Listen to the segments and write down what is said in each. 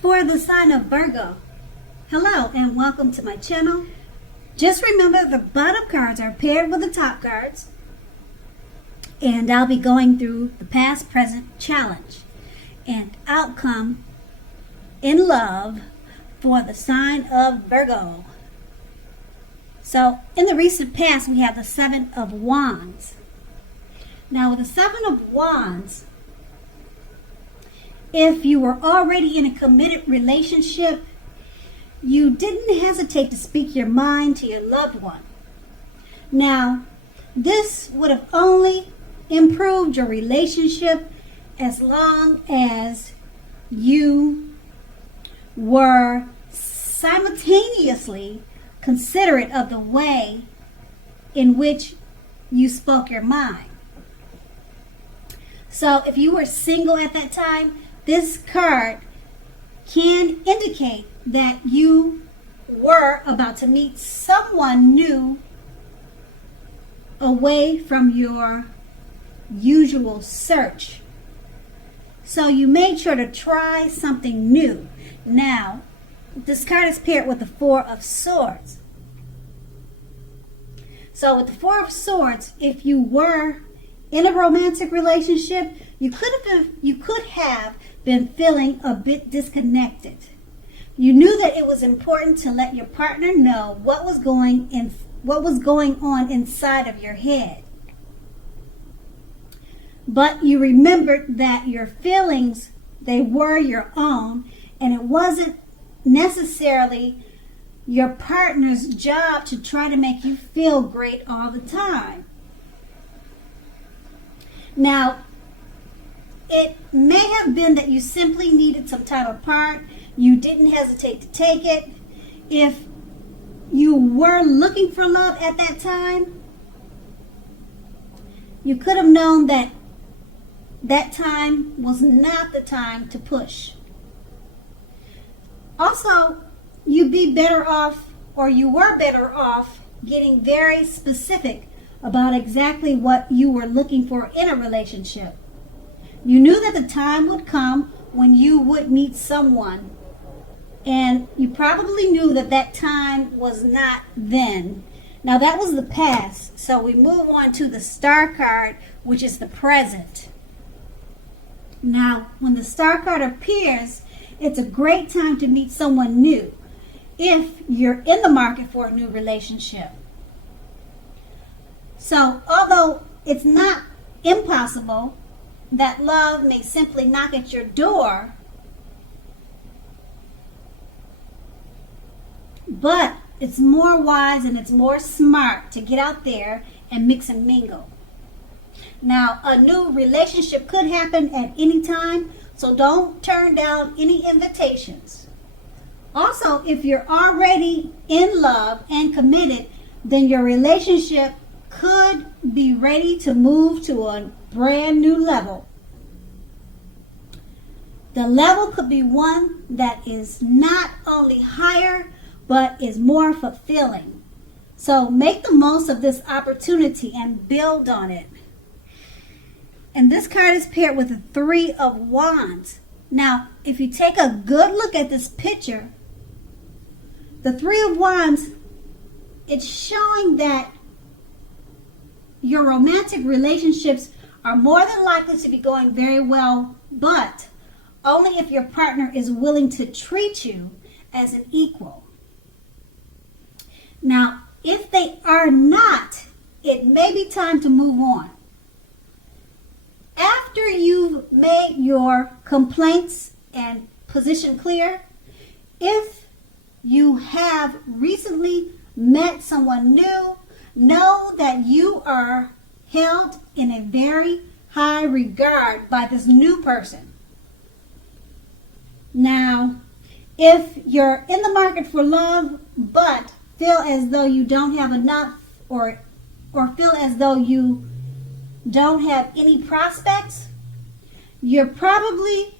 For the sign of Virgo, hello and welcome to my channel. Just remember the bottom cards are paired with the top cards, and I'll be going through the past, present, challenge, and outcome in love for the sign of Virgo. So in the recent past we have the Seven of Wands. Now with the Seven of Wands, if you were already in a committed relationship, you didn't hesitate to speak your mind to your loved one. Now, this would have only improved your relationship as long as you were simultaneously considerate of the way in which you spoke your mind. So if you were single at that time, this card can indicate that you were about to meet someone new away from your usual search. So you made sure to try something new. Now, this card is paired with the Four of Swords. So with the Four of Swords, if you were in a romantic relationship, you could have been feeling a bit disconnected. You knew that it was important to let your partner know what was going on inside of your head. But you remembered that your feelings, they were your own, and it wasn't necessarily your partner's job to try to make you feel great all the time. Now, it may have been that you simply needed some time apart. You didn't hesitate to take it. If you were looking for love at that time, you could have known that that time was not the time to push. Also, you'd be better off, or you were better off, getting very specific about exactly what you were looking for in a relationship. You knew that the time would come when you would meet someone, and you probably knew that that time was not then. Now that was the past, so we move on to the Star card, which is the present. Now, when the Star card appears, it's a great time to meet someone new if you're in the market for a new relationship. So, although it's not impossible that love may simply knock at your door, but it's more wise and it's more smart to get out there and mix and mingle. Now, a new relationship could happen at any time, so don't turn down any invitations. Also, if you're already in love and committed, then your relationship could be ready to move to a brand new level. The level could be one that is not only higher, but is more fulfilling. So make the most of this opportunity and build on it. And this card is paired with the Three of Wands. Now, if you take a good look at this picture, the Three of Wands, it's showing that your romantic relationships are more than likely to be going very well, but only if your partner is willing to treat you as an equal. Now, if they are not, it may be time to move on. After you've made your complaints and position clear, if you have recently met someone new, know that you are held in a very high regard by this new person. Now, if you're in the market for love, but feel as though you don't have enough, or feel as though you don't have any prospects, you're probably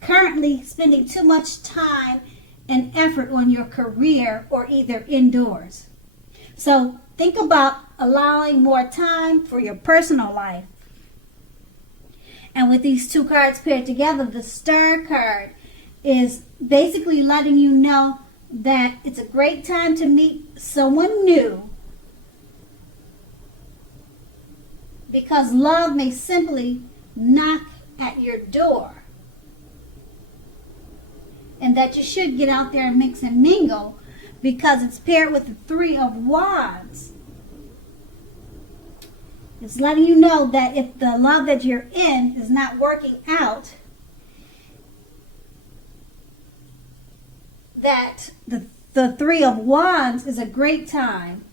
currently spending too much time and effort on your career or either indoors. So think about allowing more time for your personal life. And with these two cards paired together, the Star card is basically letting you know that it's a great time to meet someone new, because love may simply knock at your door, and that you should get out there and mix and mingle, because it's paired with the Three of Wands. It's letting you know that if the love that you're in is not working out, that the Three of Wands is a great time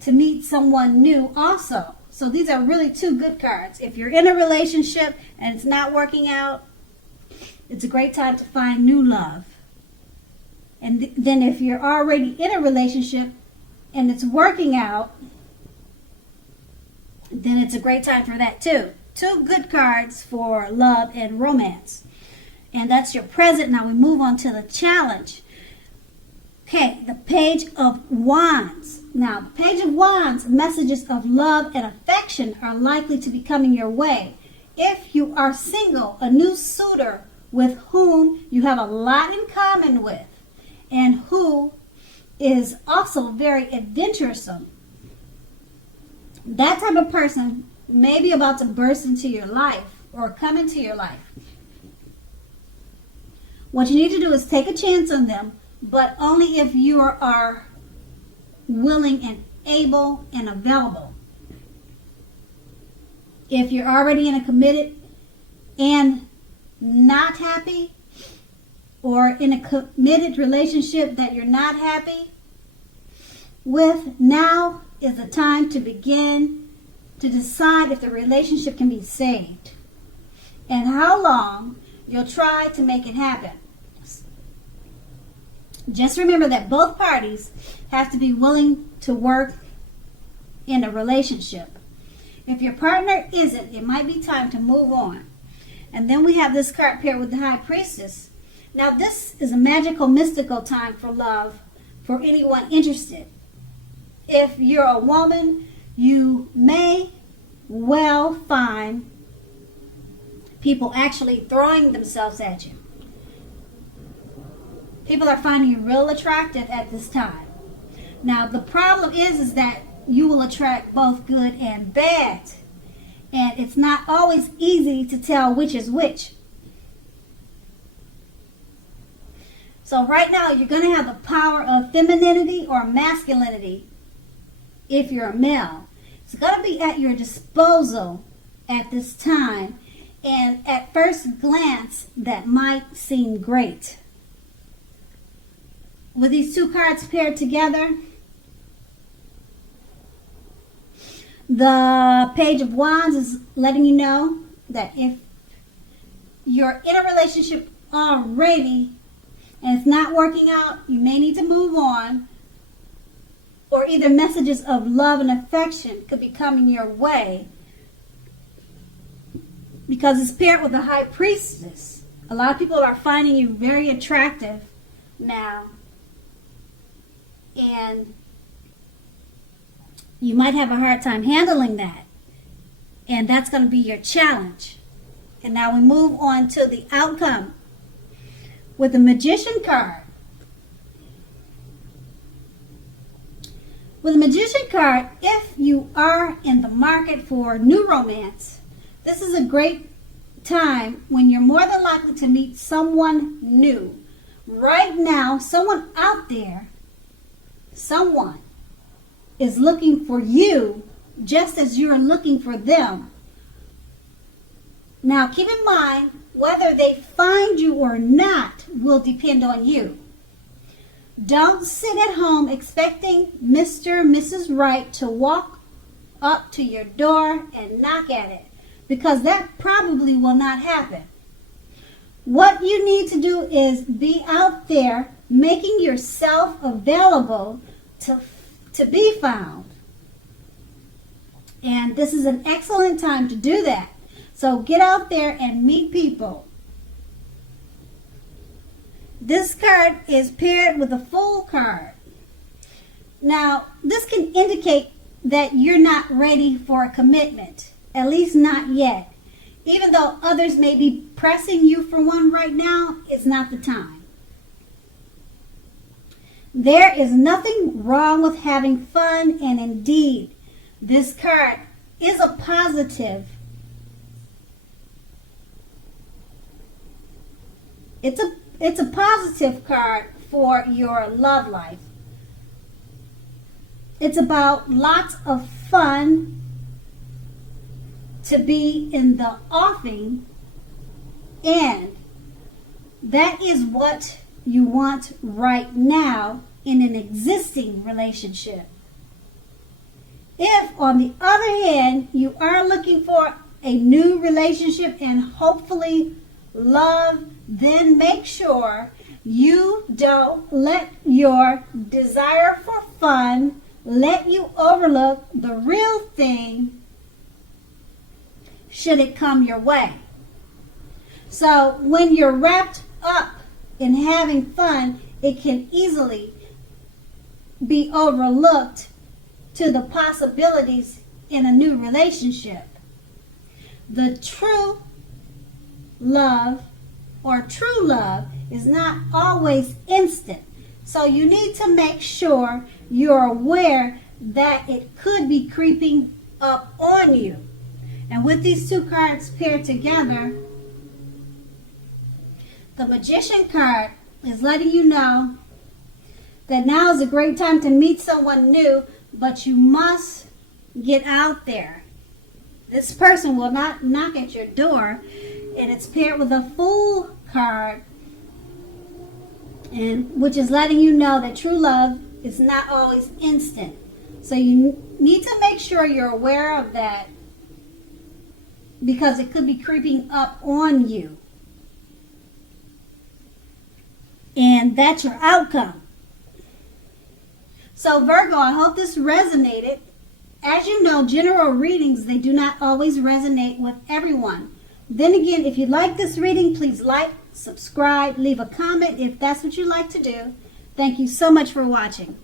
to meet someone new also. So these are really two good cards. If you're in a relationship and it's not working out, it's a great time to find new love. And then if you're already in a relationship and it's working out, then it's a great time for that too. Two good cards for love and romance. And that's your present. Now we move on to the challenge. Okay, the Page of Wands. Now, the Page of Wands, messages of love and affection are likely to be coming your way. If you are single, a new suitor with whom you have a lot in common with, and who is also very adventuresome. That type of person may be about to burst into your life or come into your life. What you need to do is take a chance on them, but only if you are willing and able and available. If you're already in a committed and not happy, or in a committed relationship that you're not happy with, now is the time to begin to decide if the relationship can be saved and how long you'll try to make it happen. Just remember that both parties have to be willing to work in a relationship. If your partner isn't, it might be time to move on. And then we have this card paired with the High Priestess. Now this is a magical, mystical time for love for anyone interested. If you're a woman, you may well find people actually throwing themselves at you. People are finding you real attractive at this time. Now the problem is that you will attract both good and bad. And it's not always easy to tell which is which. So right now you're going to have the power of femininity or masculinity if you're a male. It's going to be at your disposal at this time. And at first glance, that might seem great. With these two cards paired together, the Page of Wands is letting you know that if you're in a relationship already and it's not working out, you may need to move on, or either messages of love and affection could be coming your way, because it's paired with the High Priestess. A lot of people are finding you very attractive now, and you might have a hard time handling that, and that's going to be your challenge. And now we move on to the outcome with the Magician card. With the Magician card, if you are in the market for new romance, this is a great time when you're more than likely to meet someone new. Right now, someone out there, someone is looking for you just as you're looking for them. Now, keep in mind, whether they find you or not will depend on you. Don't sit at home expecting Mr. or Mrs. Right to walk up to your door and knock at it, because that probably will not happen. What you need to do is be out there making yourself available to be found. And this is an excellent time to do that. So get out there and meet people. This card is paired with a Fool card. Now, this can indicate that you're not ready for a commitment, at least not yet. Even though others may be pressing you for one right now, it's not the time. There is nothing wrong with having fun, and indeed, this card is a positive. It's a positive card for your love life. It's about lots of fun to be in the offing, and that is what you want right now in an existing relationship. If, on the other hand, you are looking for a new relationship and hopefully love, then make sure you don't let your desire for fun let you overlook the real thing should it come your way. So when you're wrapped up in having fun, it can easily be overlooked to the possibilities in a new relationship. The true love or true love is not always instant. So you need to make sure you're aware that it could be creeping up on you. And with these two cards paired together, the Magician card is letting you know that now is a great time to meet someone new, but you must get out there. This person will not knock at your door, and it's paired with a Fool card, and which is letting you know that true love is not always instant. So you need to make sure you're aware of that, because it could be creeping up on you. And that's your outcome. So Virgo, I hope this resonated. As you know, general readings, they do not always resonate with everyone. Then again, if you like this reading, please like, subscribe, leave a comment if that's what you like to do. Thank you so much for watching.